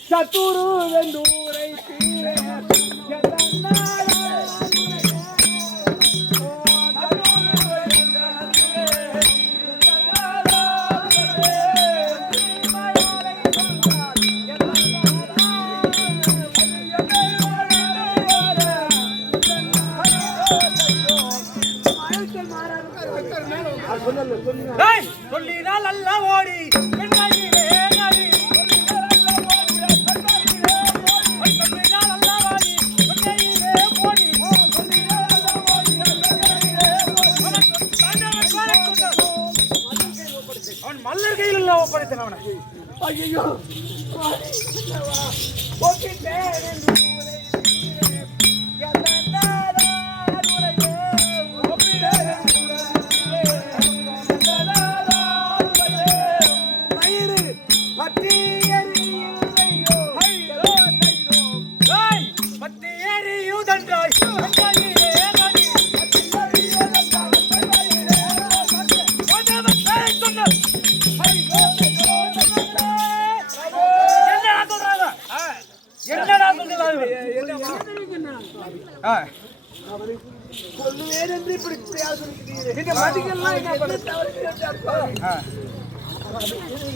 சத்துரு வெந்தூரை சொல்லினால் அல்ல ஓடி அவன் மல்லர் கையில் இல்ல ஒப்படைத்தான் அவனை. ஐயோ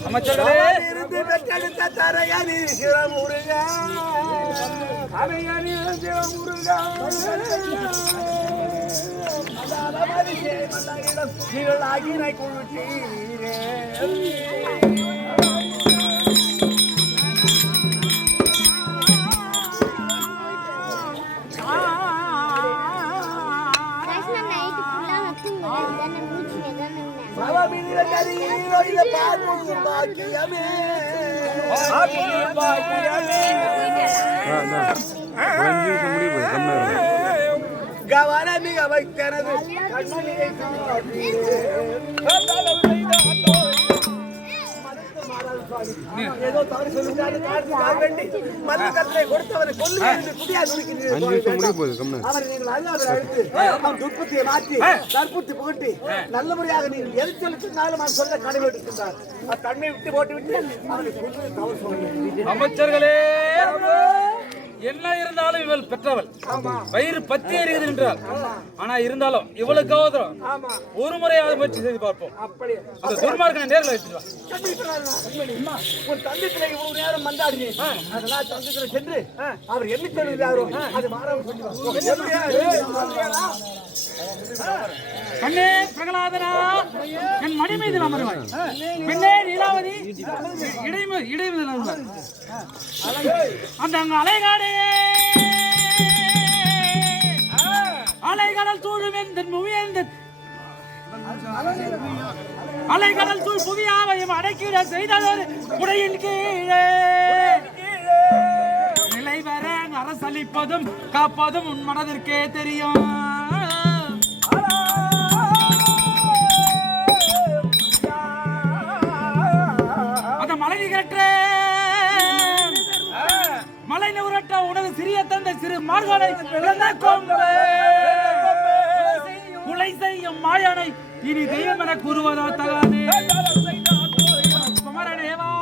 அமைச்சர்களே இருந்து பெற்றெடுத்த தரையணி சிவமுருகா அவையணி சிவமுருகா நீங்கள் ஆகினை குழுத்தீரே கவனமிக வைத்தனது கண்மணியை ஏதோ தவறு சொல்லிட்டாரு மருத்துவத்தை கொடுத்தவரை அவரை நீங்கள் அறியாத அழைத்து அவன் துர்பத்தியை மாற்றி தற்புத்தி போட்டு நல்ல முறையாக நீங்கள் எது சொல்லிருந்தாலும் அவன் சொல்ல கடமை விட்டுருந்தார் தன்மை விட்டு போட்டு விட்டு அவனை கொண்டு தவறு சொல்லுங்கள். அமைச்சர்களே என்ன இருந்தாலும் இவள் பெற்றவள் வயிறு பத்தி எறிகிறது என்றால் ஆனா இருந்தாலும் இவளுக்காவது ஒரு முறையாவது முயற்சி செய்து பார்ப்போம். அந்த துர்மார்க்கனை நேரில் வச்சுட்டு ஒரு தந்தைகளை இவ்வளவு நேரம் மந்தாடுங்க அதெல்லாம் தந்தைகளை சென்று அவர் என்ன சொல்லுகிறாரோ அது கண்ணே பிரகலாதனா என் மடி மீது அமர்வாய். பெண்ணே நீலாவதி இடைமீது அந்த அங்க அலைகாடே அலைகடல் தூழும் எந்தன் முவியந்தன் அலைகடல் தூள் புவியாவையும் அடக்கிட செய்ததொரு உடையின் கீழே நிலை வர நான் அரசளிப்பதும் காப்பதும் உன் மனதிற்கே தெரியும். அந்த மலை நிகழ்ற மலை நுரட்ட உனது சிறிய தந்தை சிறு மார்கனை குலை செய்யும் மாயனை இனி தெய்வம் என கூறுவதோ தகாது. குமரனேவானா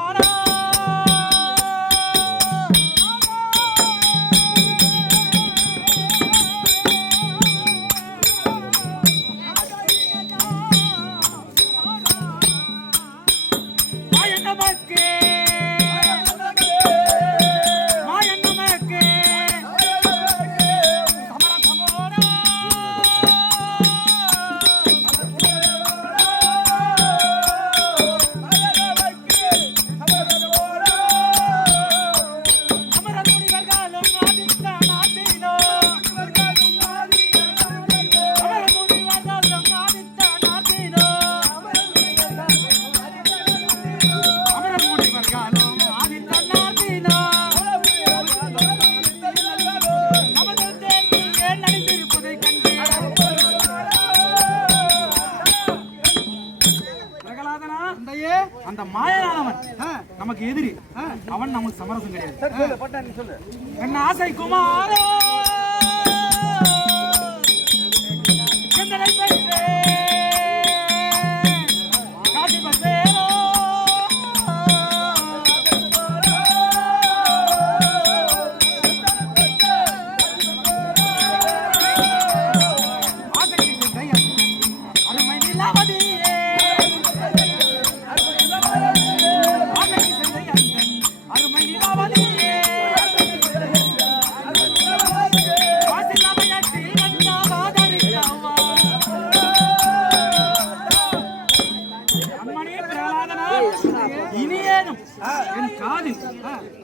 அந்த மாயனானவன் நமக்கு எதிரி. அவன் நமக்கு சமரசம் கிடையாது. என்ன ஆசை குமாரோ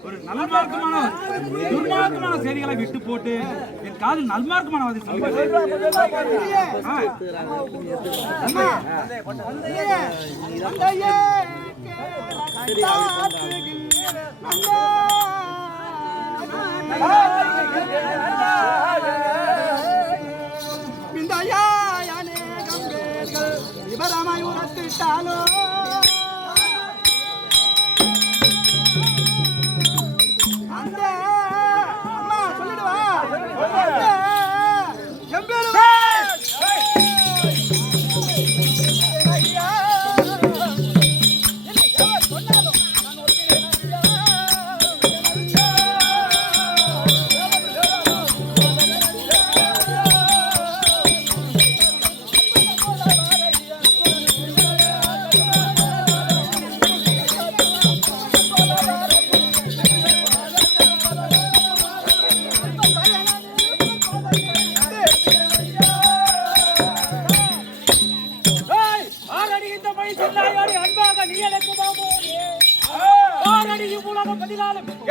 ஒரு நல்மார்க்கமான துர்மார்க்கமான செய்திகளை விட்டு போட்டு என் காதில் நல்மார்க்கமான விவரமாய் உணர்த்திட்டாலோ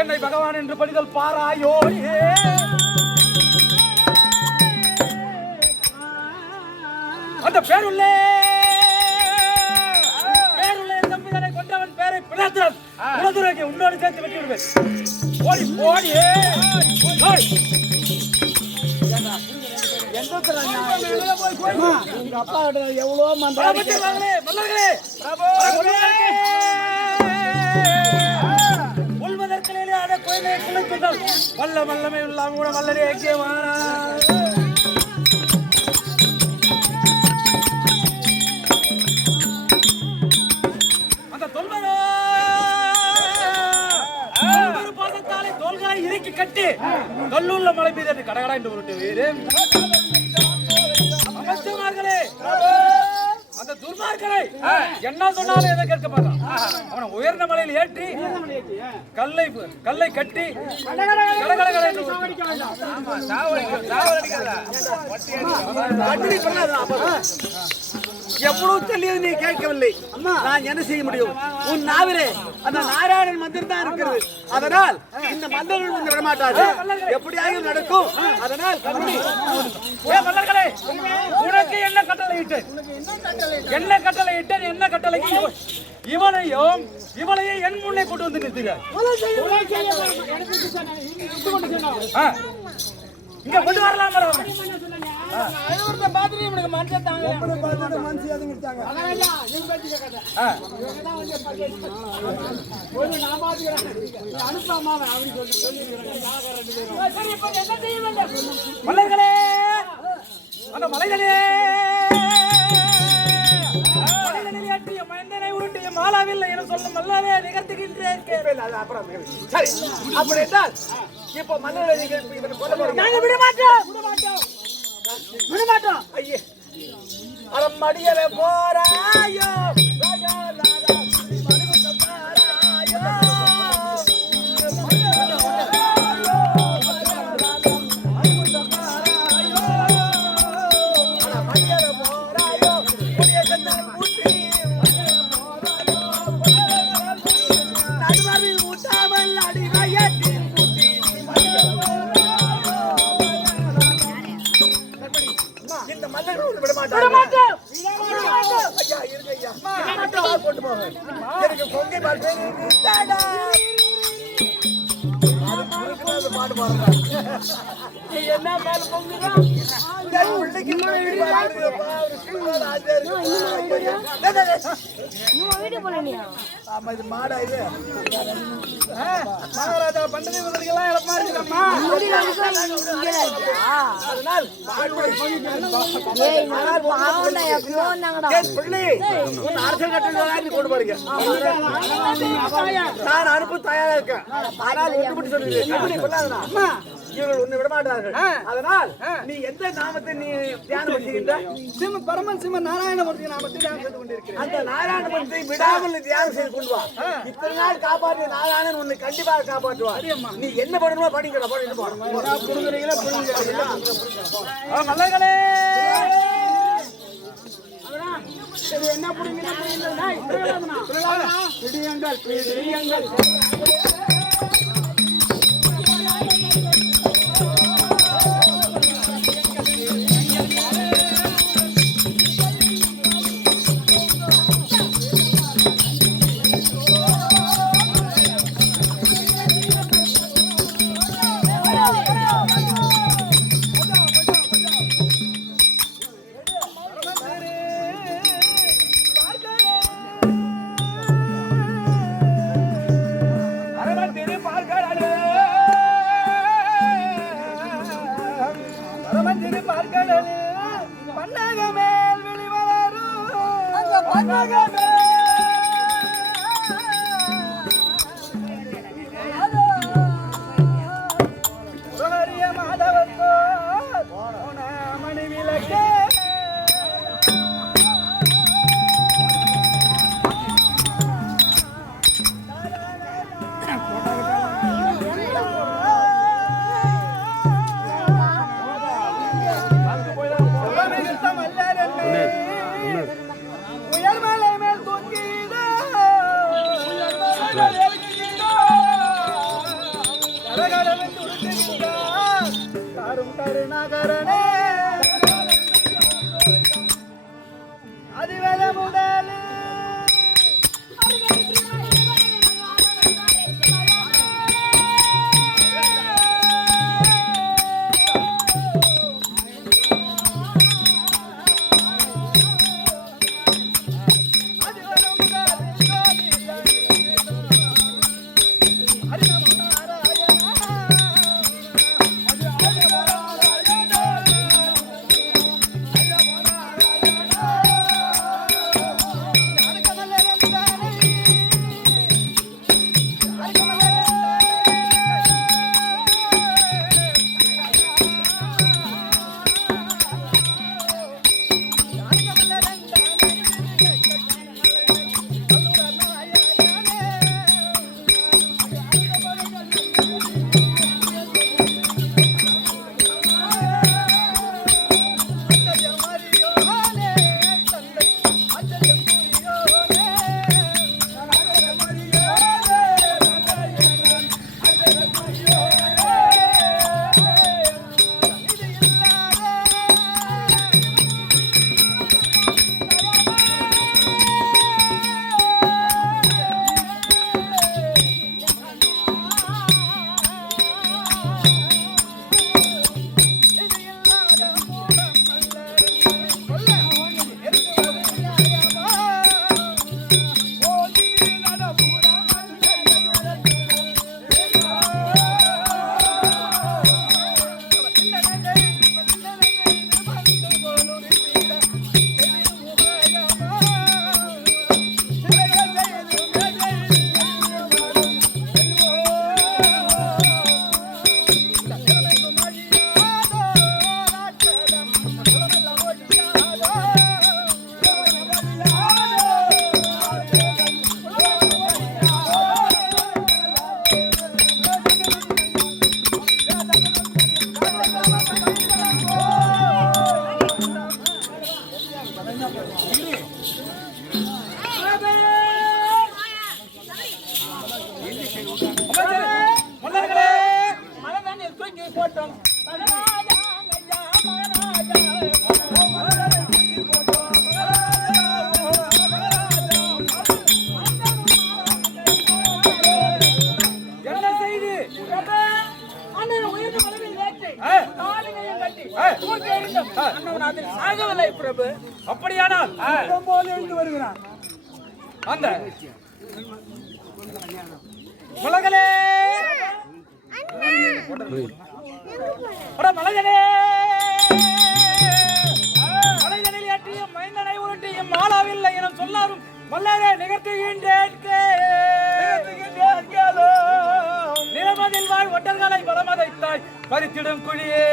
என்னை பகவான் என்று படிதல் பாராயோ. அந்த பேருள்ளே தம்பிதனை கொண்டவன் பேரை பிளத்திரன் உணதுரைக்கு உன்னோடு சேர்த்து வெட்டி விடுவேன். ஓடி ஓடி அப்பா எவ்வளோ மல்லர்களே வல்ல வல்லமை இல்லாம கூட வல்லரே அந்த தொல்வரோ பாதத்தாலே தோள்களை இறுக்கி கட்டி கல்லூர்ல மழை பெய்து கடகடா என்று உருட்டு வீடு அமைச்சர்களே. அந்த துர்மார்க்கனை என்ன சொன்னாலும் எதை கேட்க மாட்டான். அவனை உயர்ந்த மலையில் ஏற்றி கல்லை கட்டி எவ்வளவு சொல்லியது நீ கேட்கவில்லை. நான் என்ன செய்ய முடியும்? உன் நாவிலே அந்த நாராயணன் மந்திரம் தான் இருக்கிறது. அதனால் இந்த மந்திரம் வந்து விடமாட்டாது. எப்படியாக நடக்கும். அதனால் உனக்கு என்ன கட்டளை இட்டேன்? என்ன கட்டளை இட்டேன்? என்ன கட்டளைக்கு இவனையும் இவளையே என் முன்னே கொண்டு வந்து நிறுத்துக. இங்க கொண்டு வரலாம் மலர்களே, அந்த மலைகளே மனிதனை உருட்டிய மாலாவில்லை என சொல்லும் மல்லரே நிகழ்த்துகின்றேன். சரி, அப்படி என்றால் இப்போ மன்னரை நீங்கள் கொல்ல போறீங்க. நாங்க விட மாட்டோம். ஐயே, அறம் அடியவே போறாயோ ராஜா ராஜா மணிமுத்தம் தாராயோ. அறம் அடியவே போறாயோ புதிய சந்தன பூட்டி நடுவரில் ஊட்டாமல் அடிவயத்தில் பூட்டி. இந்த மன்னர்கள் விட மாட்டாங்க. ஐயா இருங்க ஐயா, போட்டு போங்க. எனக்கு கொங்கை பால் பேரு பாட்டு பாடுறாங்க. என்ன மேல பொங்குதா? பிள்ளைக்கு ஆமா, இது மாடா இது மகாராஜா பண்டதி முதலிகளாம் இழப்பா இருக்கம்மா. அதனால் பிள்ளை உன் அரசியல் கட்டணம் கொண்டு போறீங்க. நான் அனுப்ப தயாரா இருக்கேன். ஆனால் ஒன்று மட்டும் சொல்லுங்க, இவர்கள் உன்னை விட மாட்டார்கள். அதனால் நீ எந்த நாமத்தை நீ தியானம் பண்ணுகின்ற? பரமன் சிம்ம நாராயணமூர்த்தி நாமத்தை தியானம் செய்து கொண்டிருக்கிறேன். அந்த நாராயணமூர்த்தியை விடாமல் நீ தியானம் செய்து கொண்டு வா. இத்தனை நாள் காப்பாற்றிய நாராயணன் உன்னை கண்டிப்பாக காப்பாற்றுவார். நீ என்ன பண்ணணுமோ பண்ணிக்கடா, பண்ணிட்டு போறோம். புரிஞ்சுறீங்களா? மலர்களே, என்ன புரியுங்கள் பன்னகமேல் வெளிவரும் பன்னகமே மாதவத்தோ மணி விளக்கே உயர்மலை மேல் மன்னர்களே என்ன செய்தி? அப்படியானால் வருகிறான் அந்த மலர்களே மலர்களே மலைகளில் ஏற்றியும் மைந்தனை உருட்டியும் மாளாவில்லை என சொல்லாரும் மல்லரே நிகழ்த்துகின்றேன் நிலமதில் வாழ் ஒட்டர்களை பலமதைத்தாய் பறித்திடும் குழியே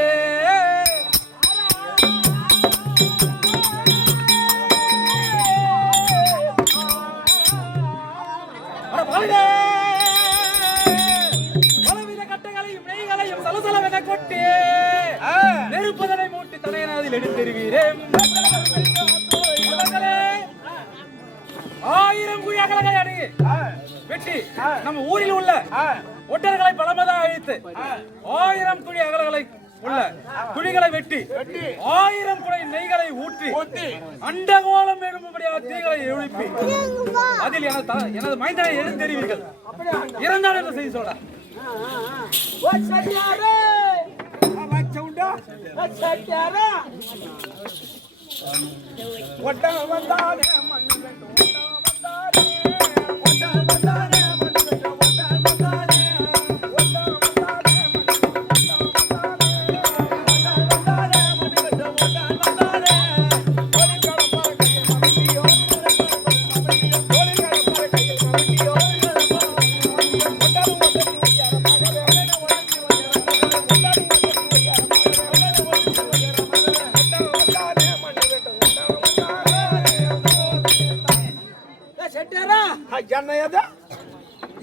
பலவித கட்டைகளையும் நெய்களையும் சலசலவென கொட்டி நெருப்பதனை மூட்டி தலையனாதில் எடுத்தெறிவீரேன் 1000 குழி அகலங்களை அணுகி வெட்டி நம்ம ஊரில் உள்ள ஒட்டர்களை பலமதாக அழித்து 1000 குழி அகலங்களை உள்ள குழிகளை வெட்டி 1000 குடை நெய்களை ஊற்றி அண்டகோலம் எழும்படியாக தீகளை எழுப்பி அதில் எனது மைந்தனை எழுந்தெறிவீர்கள் இறந்தால் என்ன செய்தி சொல்ற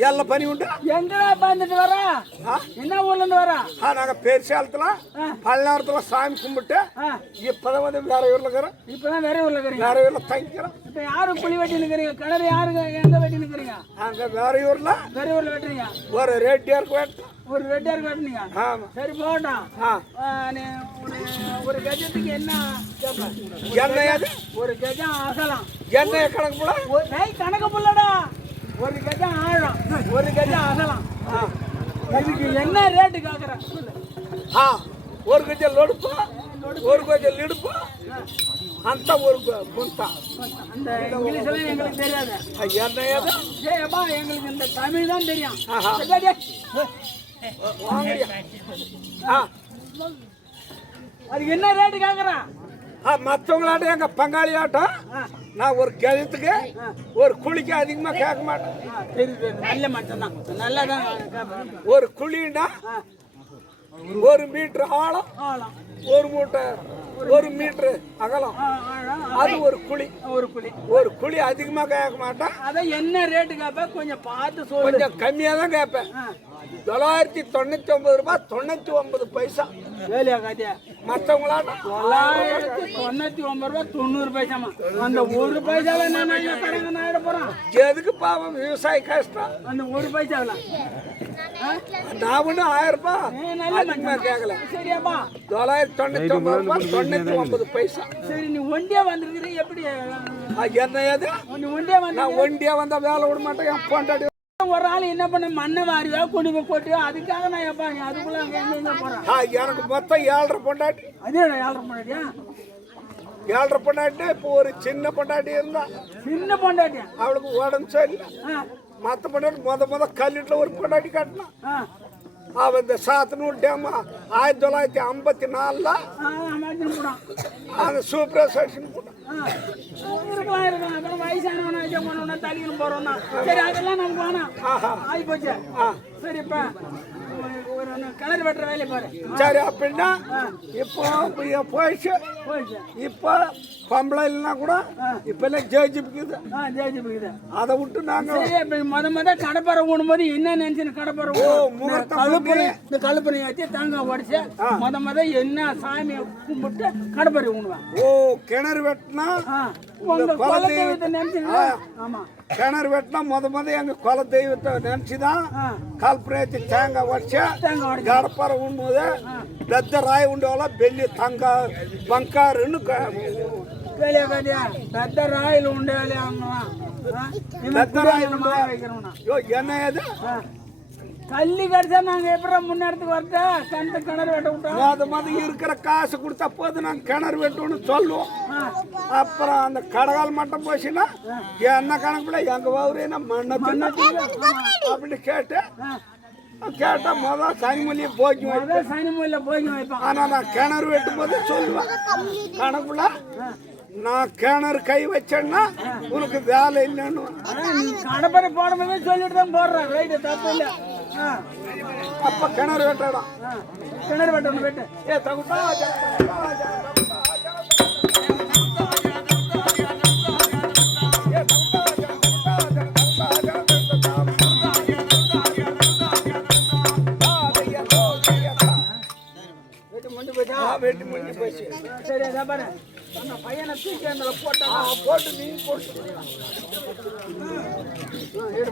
எல்லாம் பனி உண்டு எங்கடா பாந்துட்டு வர என்ன ஊர்ல இருந்து வர நாங்க பேர்சாலத்துல பல்லாரத்துல சாமி கும்பிட்டு இப்பதான் வந்து வேற ஊர்ல இருக்கிறோம் இப்பதான் வேற ஊர்ல இருக்கிறீங்க வேற ஊர்ல தங்கிக்கிறோம் இப்ப யாரும் குழி வெட்டி நிக்கிறீங்க கிணறு யாருங்க எங்க வெட்டி நிக்கிறீங்க அங்க வேற ஊர்ல வெட்டுறீங்க ஒரு ரெட்டியாருக்கு வெட்டு ஒரு ரெட்டியாருக்கு வெட்டுனீங்க ஆமா சரி போகட்டும் ஒரு கஜத்துக்கு என்ன என்ன ஒரு கஜம் அகலாம் என்ன கணக்கு போல கணக்கு போலடா ஒரு கஜம் ஆழம் ஒரு கஜம் அகலாம் இதுக்கு என்ன ரேட்டு கேக்குற ஒரு கஜம் லொடுப்பா ஒரு கஜம் லிடுப்பா அந்த ஒரு குந்தா அந்த இங்கிலீஷ்ல எங்களுக்கு தெரியாது என்ன ஏப்பா எங்களுக்கு இந்த தமிழ் தான் தெரியும் அதுக்கு என்ன ரேட்டு கேக்குறான் மற்றவங்களாட்ட எங்க பங்காளி ஆட்டம் நான் ஒரு கிழத்துக்கு ஒரு குழிக்கு அதிகமா கேட்க மாட்டேன் நல்ல மட்டும் தான் நல்லதான் ஒரு குழின்னா 1 மீட்டர் ஆழம் ஒரு மூட்டை 1 மீட்டர் அகலம் அது ஒரு குழி ஒரு குழி அதிகமா கேட்க மாட்டேன் அதான் என்ன ரேட்டு கேட்பேன் கொஞ்சம் பார்த்து சொல்லு கொஞ்சம் கம்மியா தான் கேட்பேன் 999 ரூபாய் 99 பைசா வேலையா காத்தியா மற்றவங்களாட்ட 999 ரூபாய் 90 பைசாமா அந்த 1 பைசாவை நான் ஆயிட போறேன் எதுக்கு பாவம் விவசாய கஷ்டம் அந்த 1 பைசாவில நான் ஒண்ணு 1000 ரூபாய் அதிகமா கேட்கல சரியாப்பா 999 ரூபாய் 99 பைசா சரி நீ ஒண்டியா வந்திருக்கிற எப்படி என்ன ஏது நீ ஒண்டியா வந்த நான் ஒண்டியா வந்தா வேலை விட மாட்டேன் என் பொண்டாட்டி ஒரு ஆள் என்ன பண்ண மண்ணை வாரியா கொண்டு போய் கொட்டியோ அதுக்காக நான் எப்பா நீ அதுக்குள்ள எங்க போறேன் எனக்கு மொத்தம் 7.5 பொண்டாட்டி அதே 7.5 பொண்டாட்டியா 7.5 பொண்டாட்டி இப்போ ஒரு சின்ன பொண்டாட்டி இருந்தா சின்ன பொண்டாட்டியா அவளுக்கு உடம்பு சரியில்லை மற்ற பொண்டாட்டி முத கல்லிட்டுல ஒரு பொண்டாட்டி கட்டினான் அவன் இந்த சாத்தனூர் டேம் 1954 அந்த சூப்பர் ஸ்டேஷன் இருக்கலாம் வயசானவனா தள்ளிக்கணும் போறோம்னா சரி அதெல்லாம் நமக்கு வேணாம் ஆகி போச்சு சரி இப்ப ஒரு கிணறு வெட்டுற வேலையை பாரு. சரி அப்படின்னா இப்போ போயிடுச்சு. போயிடுச்சு. இப்போ பொம்பளை இல்லைன்னா கூட இப்ப எல்லாம் ஜேஜிபிக்குது. ஜெயிச்சு அதை விட்டு நாங்க முத கடப்பாறை ஊடும்போது என்ன நினைச்சு கடப்பாறை முகூர்த்தம் இந்த கழுப்பனை வச்சு தேங்காய் உடைச்சு முத என்ன சாமியை கும்பிட்டு கடப்பாறை ஊடுவேன். ஓ கிணறு வெட்டினா நினைச்சு ஆமா கிணறு வெட்டினா முத எங்க குல தெய்வத்தை நினைச்சுதான் கல்பரேத்தி தேங்காய் உடச்சு கடப்பாறை உண்ணும்போது பெத்த ராய் உண்டோல பெல்லி தங்க பங்காருன்னு పెద్ద రాయిలు ఉండాలి என்ன ஏது கள்ளி கடிச்சா நாங்க எப்படி முன்னேறதுக்கு வரட்டா கண்ட கிணறு வெட்ட விட்டோம். முத இருக்கிற காசு கொடுத்தா போது நாங்க கிணறு வெட்டணும்னு சொல்லுவோம். அப்புறம் அந்த கடகால் மட்டும் போச்சுன்னா என்ன கணக்குல எங்க வவுரேனா மண்ணை அப்படின்னு கேட்டா முதல் சனிமொழியை போக்கி வைப்பேன். சனிமொழியில போய் வைப்போம். ஆனா நான் கிணறு வெட்டும் போது சொல்லுவேன் கணக்குல நான் கிணறு கை வச்சேன்னா உனக்கு வேலை இல்லைன்னு கடப்பரை போடும்போது சொல்லிட்டு தான் போடுறேன். ரைட்டு தப்பு இல்லை. அப்ப கிணறு வெட்டடா கிணறு வெட்டணும் வெட்டு. ஏ தகுட்டா வெட்டி முடிஞ்சு போச்சு. சரி அதான் பாரு அந்த பையனை தூக்கி அந்த போட்டா போட்டு நீ போட்டு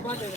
பாட்டு